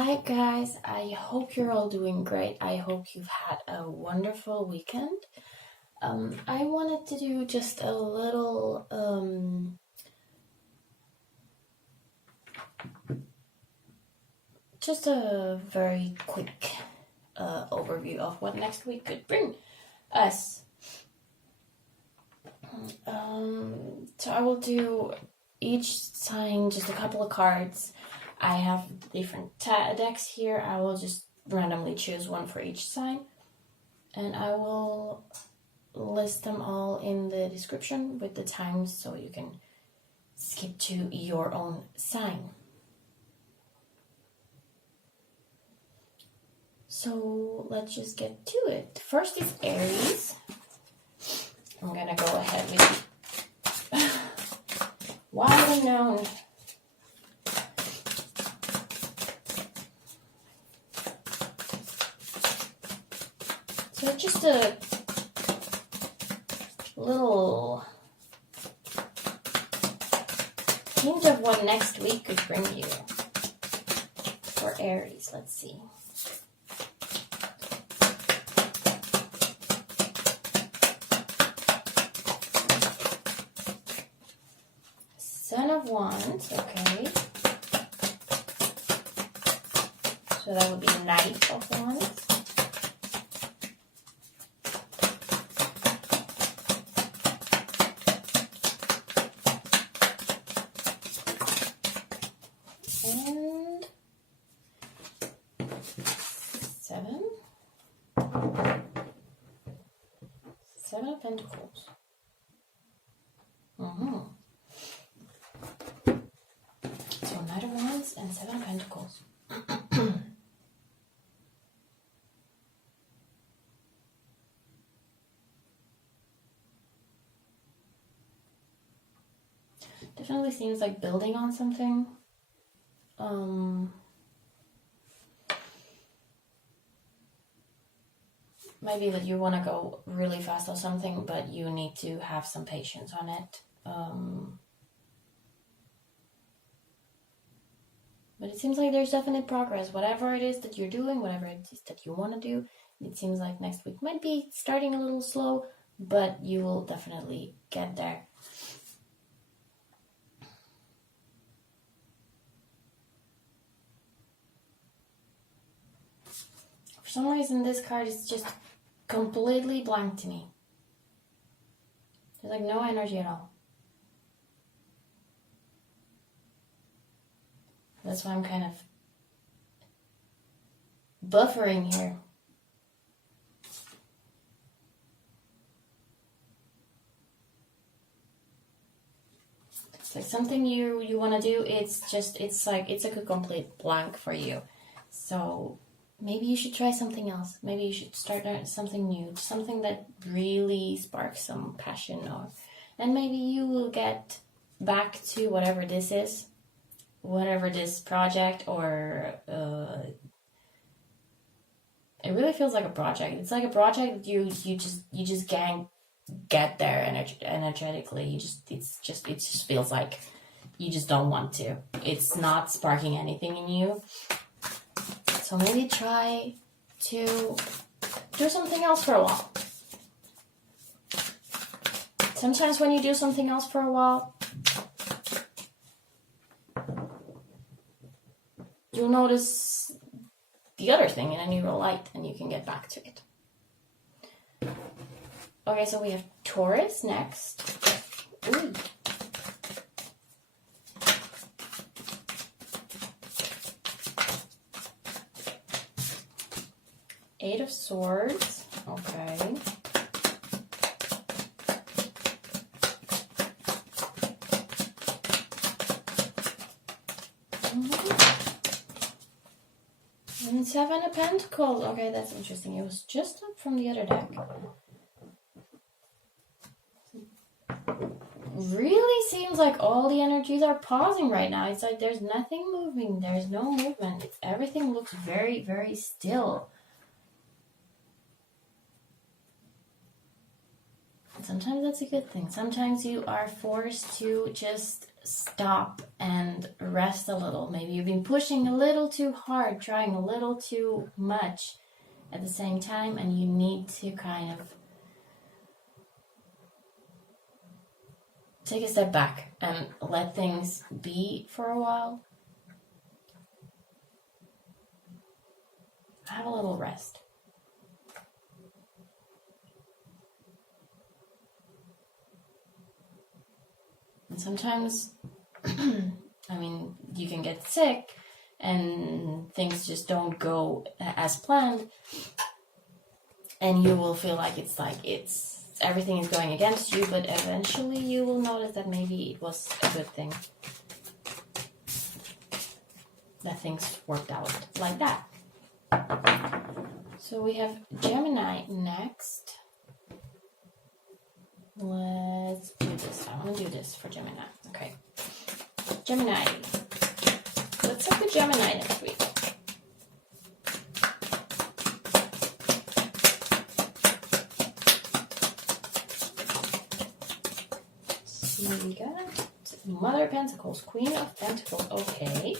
Hi guys, I hope you're all doing great. I hope you've had a wonderful weekend. I wanted to do just a little just a very quick overview of what next week could bring us. So I will do each sign just a couple of cards. I have different decks here. I will just randomly choose one for each sign, and I will list them all in the description with the times so you can skip to your own sign. So let's just get to it. First is Aries. I'm gonna go ahead with widely known so just a little hint of what next week could bring you for Aries. Let's see. Son of Wands, okay. So that would be Knight of Wands. And Seven of Pentacles. So Knight of Wands and Seven of Pentacles. Definitely seems like building on something. Maybe that you want to go really fast or something, but you need to have some patience on it. But it seems like there's definite progress. Whatever it is that you're doing, whatever it is that you want to do, it seems like next week might be starting a little slow, but you will definitely get there. For some reason, this card is just completely blank to me. There's like no energy at all. That's why I'm kind of buffering here. It's like something you want to do. It's like a complete blank for you. So maybe you should try something else. Maybe you should start something new, something that really sparks some passion, and maybe you will get back to whatever this is, whatever this project, or it really feels like a project. It's like a project that you just can't get there energetically. It just feels like you just don't want to. It's not sparking anything in you. So maybe try to do something else for a while. Sometimes when you do something else for a while, you'll notice the other thing in a new light and you can get back to it. Okay, so we have Taurus next. Ooh. Eight of Swords, okay. And Seven of Pentacles, okay, that's interesting. It was just up from the other deck. Really seems like all the energies are pausing right now. It's like there's nothing moving, there's no movement. Everything looks very, very still. Sometimes that's a good thing. Sometimes you are forced to just stop and rest a little. Maybe you've been pushing a little too hard, trying a little too much at the same time, and you need to kind of take a step back and let things be for a while. Have a little rest. And sometimes, I mean, you can get sick and things just don't go as planned, and you will feel like it's everything is going against you, but eventually you will notice that maybe it was a good thing that things worked out like that. So we have Gemini next. Let's do this. I want to do this for Gemini. Okay. Gemini. Let's look at Gemini next week. So we got Mother of Pentacles, Queen of Pentacles. Okay.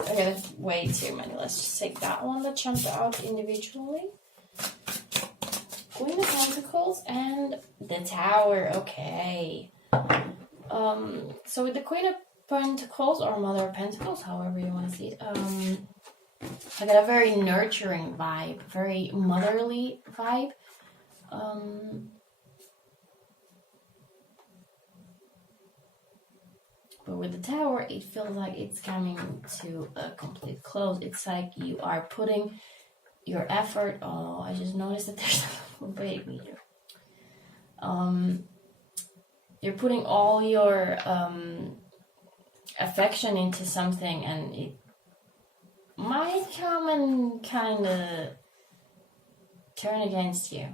Okay, that's way too many. Let's just take that one that jumped out individually. Queen of Pentacles and the Tower. Okay. So with the Queen of Pentacles or Mother of Pentacles, however you want to see it, I got a very nurturing vibe, very motherly vibe. But with the Tower, it feels like it's coming to a complete close. It's like you are putting your effort. Oh, I just noticed that there's a little baby here. You're putting all your affection into something, and it might come and kind of turn against you.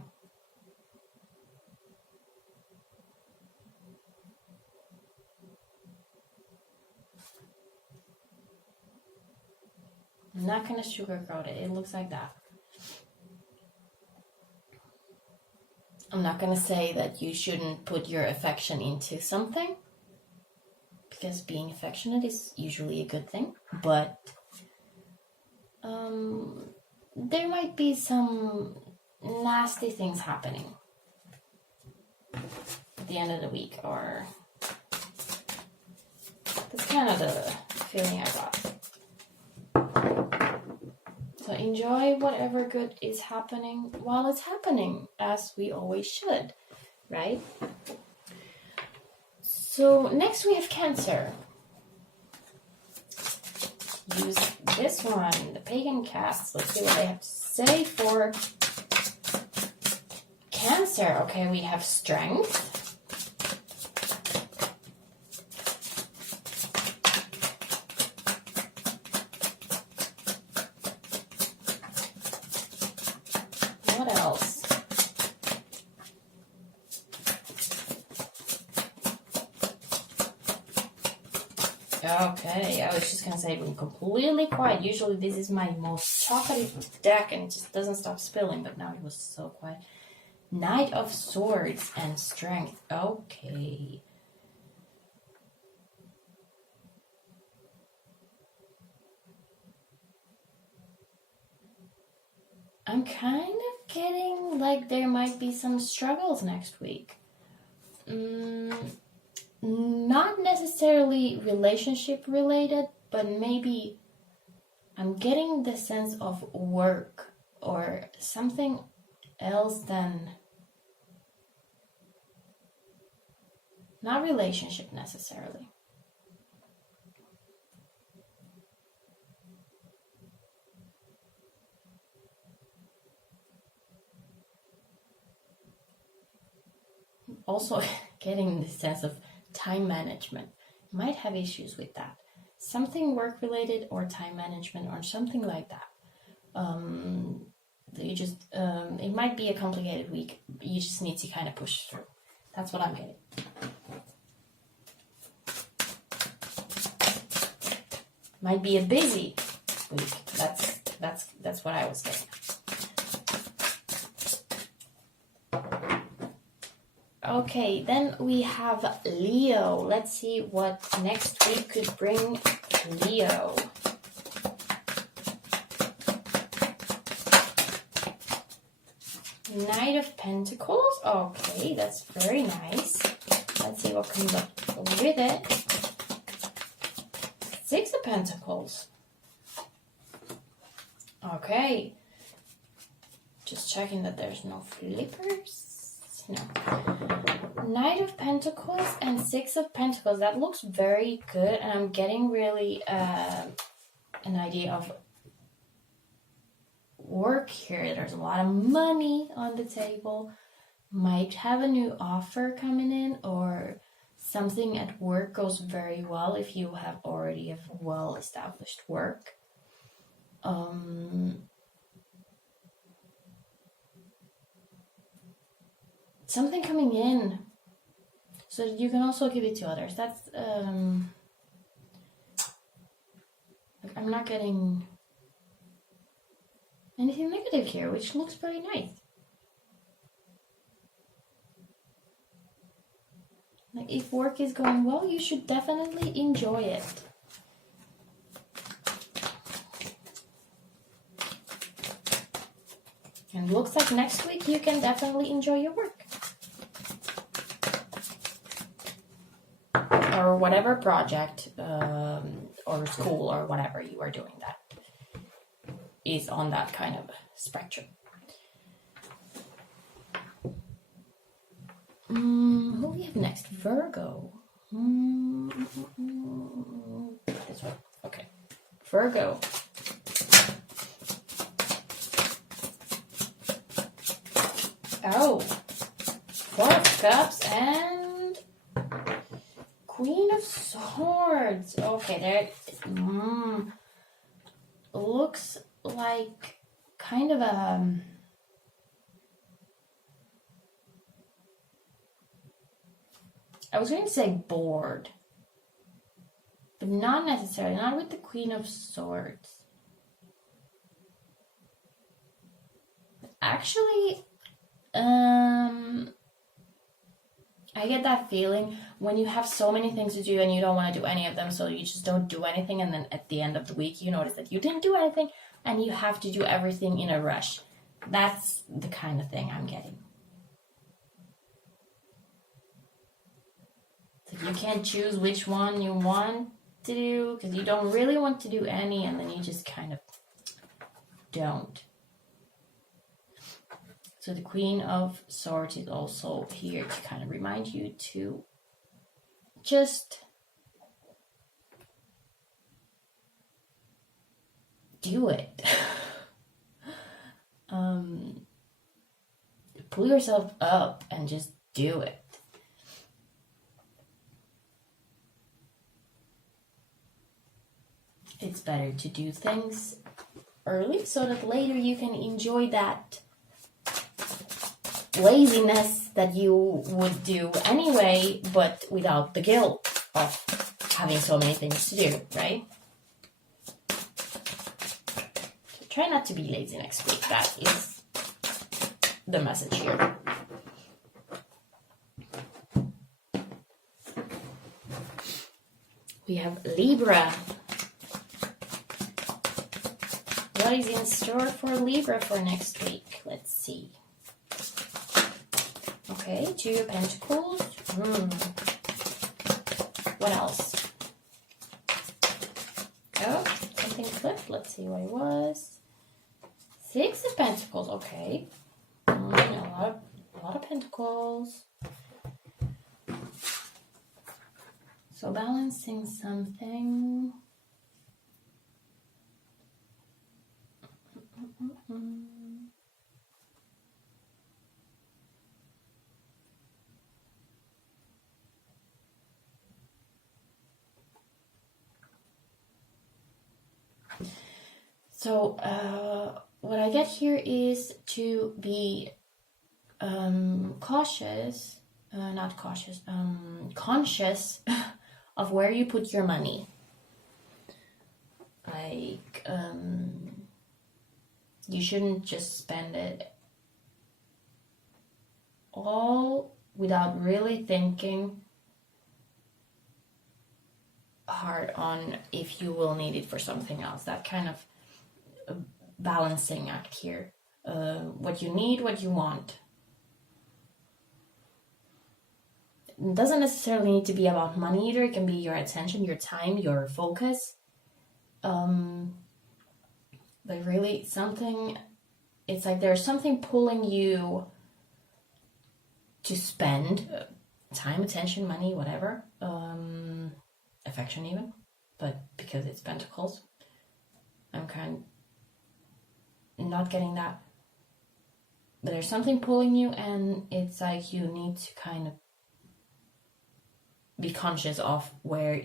I'm not going to sugarcoat it. It looks like that. I'm not going to say that you shouldn't put your affection into something, because being affectionate is usually a good thing, but there might be some nasty things happening at the end of the week, or that's kind of the feeling I got. So enjoy whatever good is happening while it's happening, as we always should, right? So next we have Cancer. Use this one, the Pagan casts. Let's see what they have to say for Cancer. Okay, we have Strength. What else? Okay, I was just gonna say I'm completely quiet. Usually this is my most talkative deck and it just doesn't stop spilling, but now it was so quiet. Knight of Swords and Strength. Okay. I'm kind of getting like there might be some struggles next week. Not necessarily relationship related, but maybe I'm getting the sense of work or something else than not relationship necessarily. Also getting the sense of time management. You might have issues with that. Something work related or time management or something like that. You just it might be a complicated week. You just need to kind of push through. That's what I'm getting. Might be a busy week. That's what I was getting. Okay, then we have Leo. Let's see what next week could bring Leo. Knight of Pentacles. Okay, that's very nice. Let's see what comes up with it. Six of Pentacles. Okay. Just checking that there's no flippers. No. Knight of Pentacles and Six of Pentacles. That looks very good. And I'm getting really an idea of work here. There's a lot of money on the table. Might have a new offer coming in, or something at work goes very well if you have already a well-established work. Something coming in so that you can also give it to others. That's I'm not getting anything negative here, which looks very nice. Like, if work is going well, you should definitely enjoy it. And looks like next week you can definitely enjoy your work. Or whatever project or school or whatever you are doing that is on that kind of spectrum. Who we have next? Virgo. This one. Okay. Virgo. Oh. Four of Cups and Queen of Swords. Okay, there. Looks like kind of a I was going to say bored, but not necessarily. Not with the Queen of Swords. Actually, I get that feeling when you have so many things to do and you don't want to do any of them, so you just don't do anything, and then at the end of the week you notice that you didn't do anything and you have to do everything in a rush. That's the kind of thing I'm getting. So you can't choose which one you want to do because you don't really want to do any, and then you just kind of don't. So the Queen of Swords is also here to kind of remind you to just do it. Pull yourself up and just do it. It's better to do things early so that later you can enjoy that laziness that you would do anyway, but without the guilt of having so many things to do, right? So try not to be lazy next week. That is the message here. We have Libra. What is in store for Libra for next week? Let's see. Okay, Two of Pentacles. What else? Oh, something flipped. Let's see what it was. Six of Pentacles. Okay. A lot of Pentacles. So balancing something. So what I get here is to be conscious of where you put your money. Like, you shouldn't just spend it all without really thinking hard on if you will need it for something else. That kind of balancing act here. What you need, what you want. It doesn't necessarily need to be about money either. It can be your attention, your time, your focus. But really something, it's like there's something pulling you to spend time, attention, money, whatever. Affection even. But because it's Pentacles, I'm kind of not getting that. But there's something pulling you, and it's like you need to kind of be conscious of why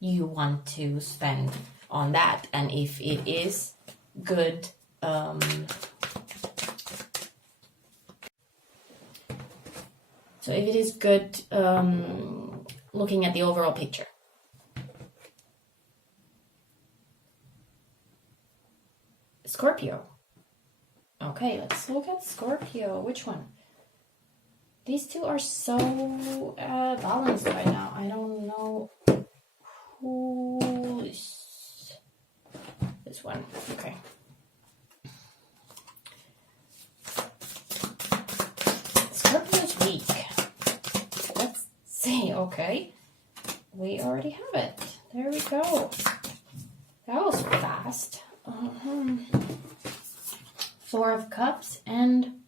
you want to spend on that, and if it is good. So if it is good, looking at the overall picture. Scorpio. Okay, let's look at Scorpio. Which one? These two are so balanced right now. I don't know who is this one. Okay. Scorpio's weak. Let's see. Okay. We already have it. There we go. That was fast. Four of Cups and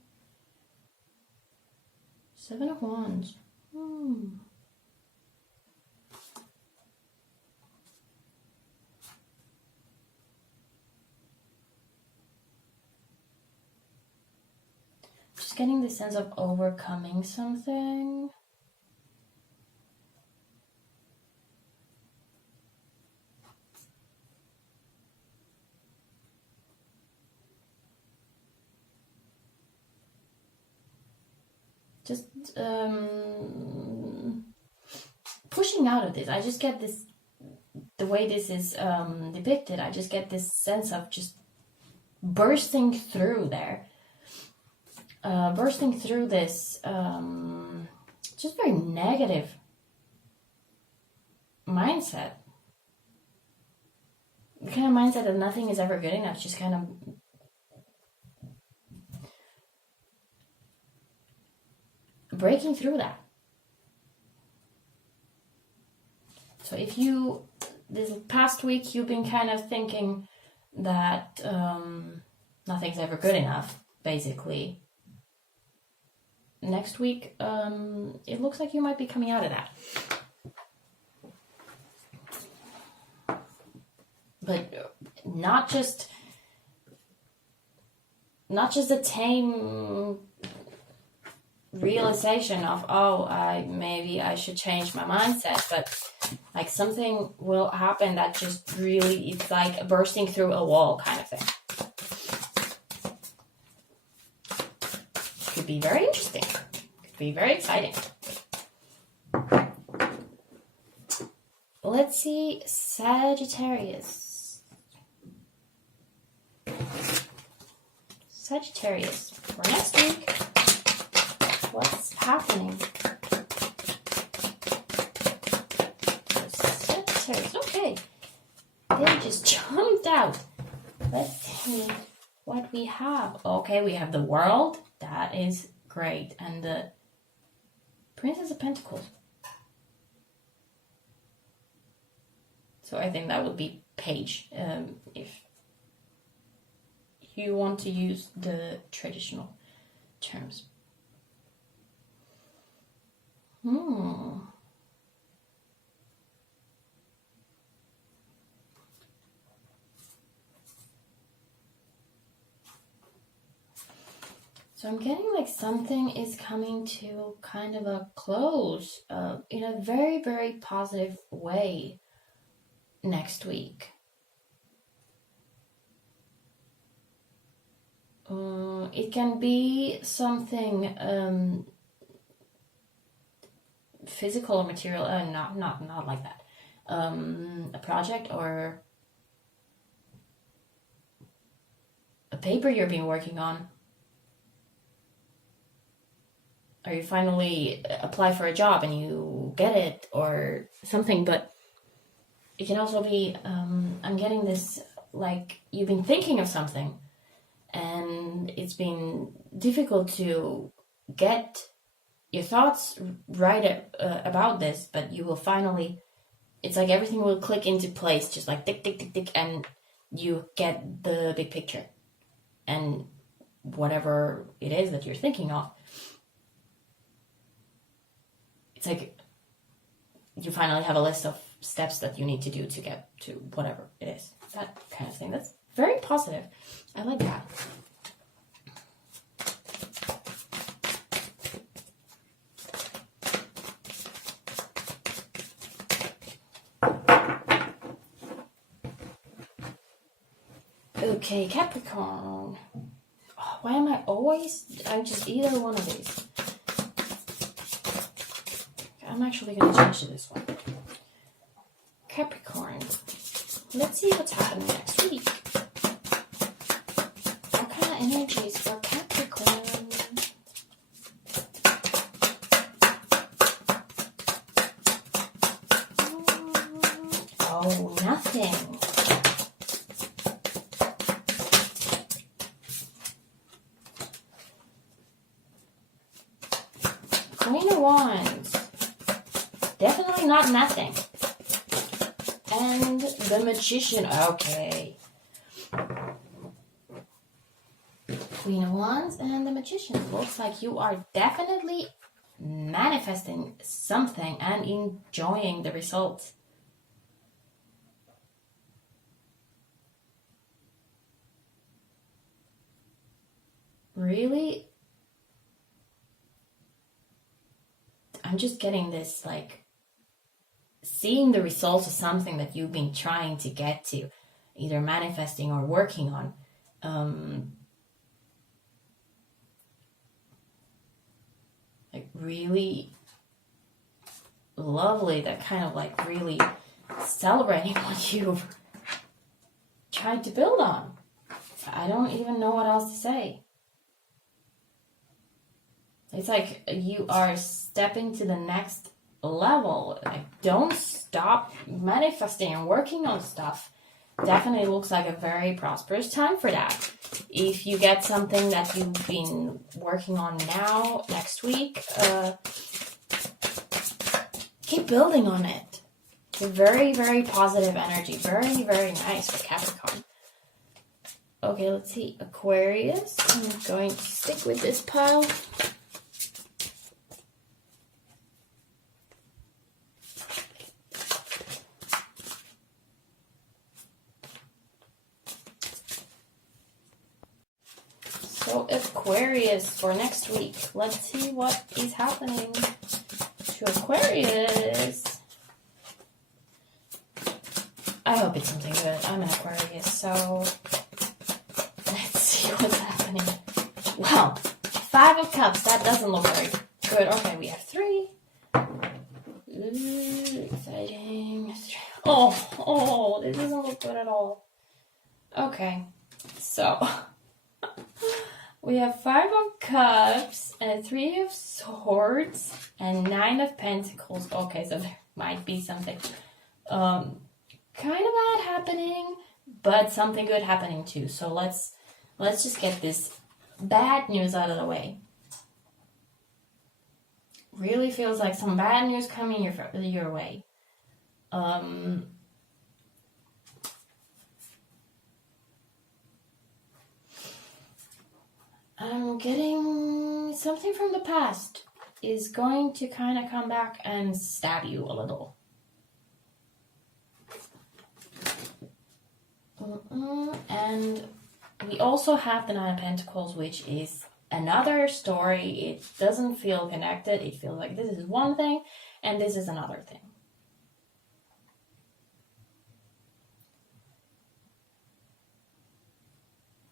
Seven of Wands. Just getting the sense of overcoming something. Just pushing out of this. I just get this, the way this is depicted, I just get this sense of just bursting through there. Bursting through this just very negative mindset. The kind of mindset that nothing is ever good enough, just kind of breaking through that. So if you, this past week, you've been kind of thinking that nothing's ever good enough, basically. Next week, it looks like you might be coming out of that. But not just a tame realization of, maybe I should change my mindset, but like something will happen that just really, it's like bursting through a wall kind of thing. Could be very interesting. Could be very exciting. Let's see, Sagittarius. Sagittarius for next week. What's happening? Sagittarius. Okay. They just jumped out. Let's see what we have. Okay, we have the World. That is great. And the Princess of Pentacles. So I think that would be Page. If you want to use the traditional terms. So I'm getting like something is coming to kind of a close in a very, very positive way next week. It can be something physical or material, not like that. A project or a paper you've been working on. or you finally apply for a job and you get it or something. But it can also be, I'm getting this, like, you've been thinking of something and it's been difficult to get your thoughts right about this, but you will finally, it's like everything will click into place, just like tick, tick, tick, tick, and you get the big picture. And whatever it is that you're thinking of, it's like you finally have a list of steps that you need to do to get to whatever it is. That kind of thing. That's very positive. I like that. Okay, Capricorn. Oh, why am I'm just either one of these. I'm actually going to change to this one. Capricorn. Let's see what's happening next week. What kind of energies for Capricorn? Oh, nothing. Queen of Wands. Definitely not nothing. And the Magician. Okay. Queen of Wands and the Magician. Looks like you are definitely manifesting something and enjoying the results. Really? I'm just getting this, like, seeing the results of something that you've been trying to get to, either manifesting or working on. Like, really lovely, that kind of, like, really celebrating what you've tried to build on. I don't even know what else to say. It's like you are stepping to the next level. Like, don't stop manifesting and working on stuff. Definitely looks like a very prosperous time for that. If you get something that you've been working on now, next week, keep building on it. It's a very, very positive energy. Very, very nice for Capricorn. Okay, let's see. Aquarius. I'm going to stick with this pile. So Aquarius for next week. Let's see what is happening to Aquarius. I hope it's something good. I'm an Aquarius, so let's see what's happening. Wow, 5 of Cups. That doesn't look very good. Okay, we have 3. Ooh, exciting. Oh, this doesn't look good at all. Okay, so we have 5 of Cups and 3 of Swords and 9 of Pentacles. Okay, so there might be something kind of bad happening, but something good happening too. So let's just get this bad news out of the way. Really feels like some bad news coming your way. I'm getting something from the past is going to kind of come back and stab you a little. And we also have the 9 of Pentacles, which is another story. It doesn't feel connected. It feels like this is one thing and this is another thing.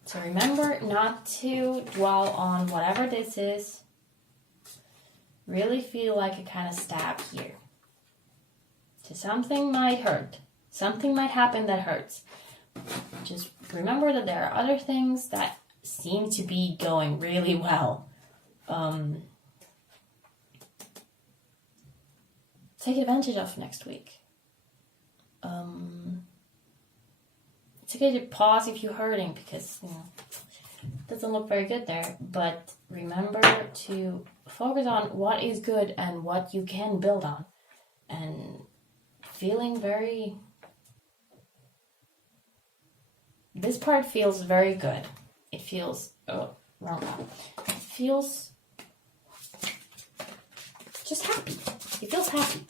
So remember not to dwell on whatever this is. Really feel like a kind of stab here. So something might hurt. Something might happen that hurts. Just remember that there are other things that seem to be going really well. take advantage of next week. It's okay to pause if you're hurting, because it doesn't look very good there. But remember to focus on what is good and what you can build on. And feeling very... This part feels very good. It feels... Oh, wrong one. It feels... just happy. It feels happy.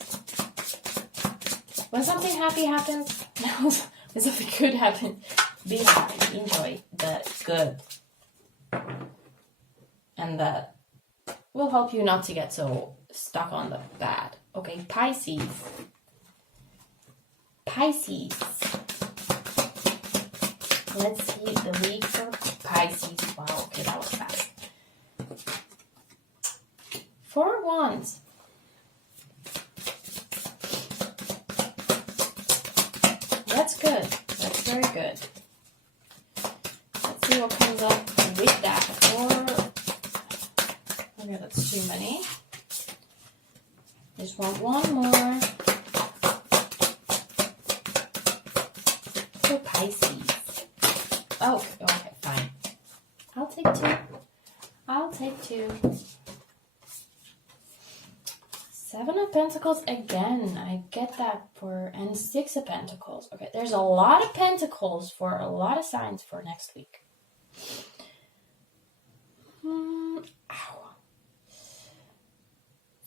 When something happy happens, when something good happens, be happy. Enjoy the good. And that will help you not to get so stuck on the bad. Okay, Pisces. Pisces. Let's see the week for Pisces. Wow, okay, that was fast. 4 Wands. That's good. That's very good. Let's see what comes up with that. Okay, that's too many. Just want one more. For Pisces. Oh, okay, fine. I'll take 2. I'll take 2. 7 of Pentacles again. I get that and 6 of Pentacles. Okay, there's a lot of Pentacles for a lot of signs for next week. Ow.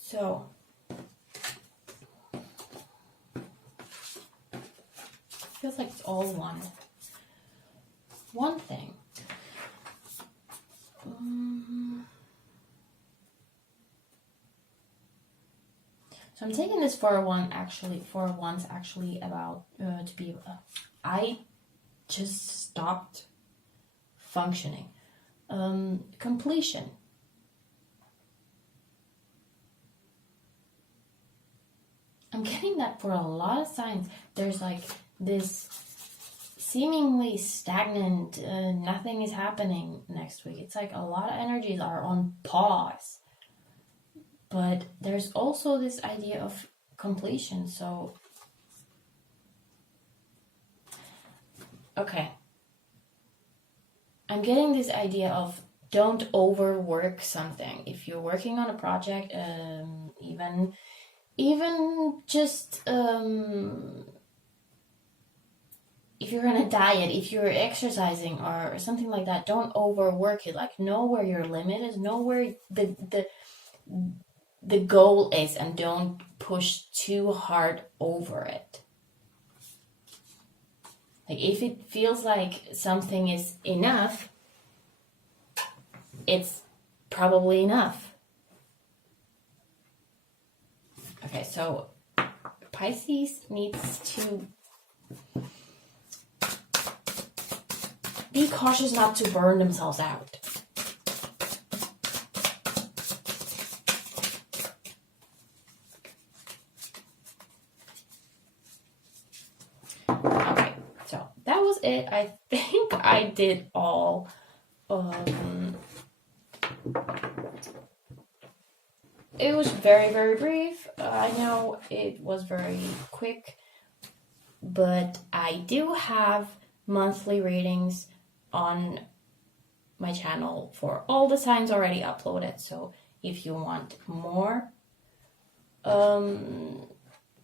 So, feels like it's all one thing. So I'm taking this for once actually about to be. I just stopped functioning. Completion. I'm getting that for a lot of signs. There's like this seemingly stagnant, nothing is happening next week. It's like a lot of energies are on pause. But there's also this idea of completion. So, okay. I'm getting this idea of don't overwork something. If you're working on a project, even just if you're on a diet, if you're exercising or something like that, don't overwork it. Like, know where your limit is, know where the goal is, and don't push too hard over it. Like, if it feels like something is enough, it's probably enough. Okay, so Pisces needs to be cautious not to burn themselves out. Okay, so that was it. I think I did all. It was very, very brief. I know it was very quick, but I do have monthly readings on my channel for all the signs already uploaded. So if you want more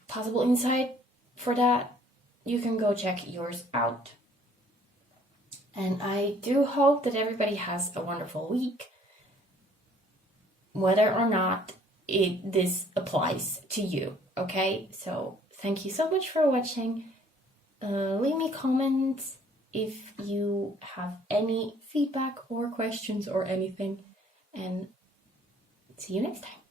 possible insight for that, you can go check yours out. And I do hope that everybody has a wonderful week, whether or not this applies to you. Okay, so thank you so much for watching. Leave me comments if you have any feedback or questions or anything, and see you next time.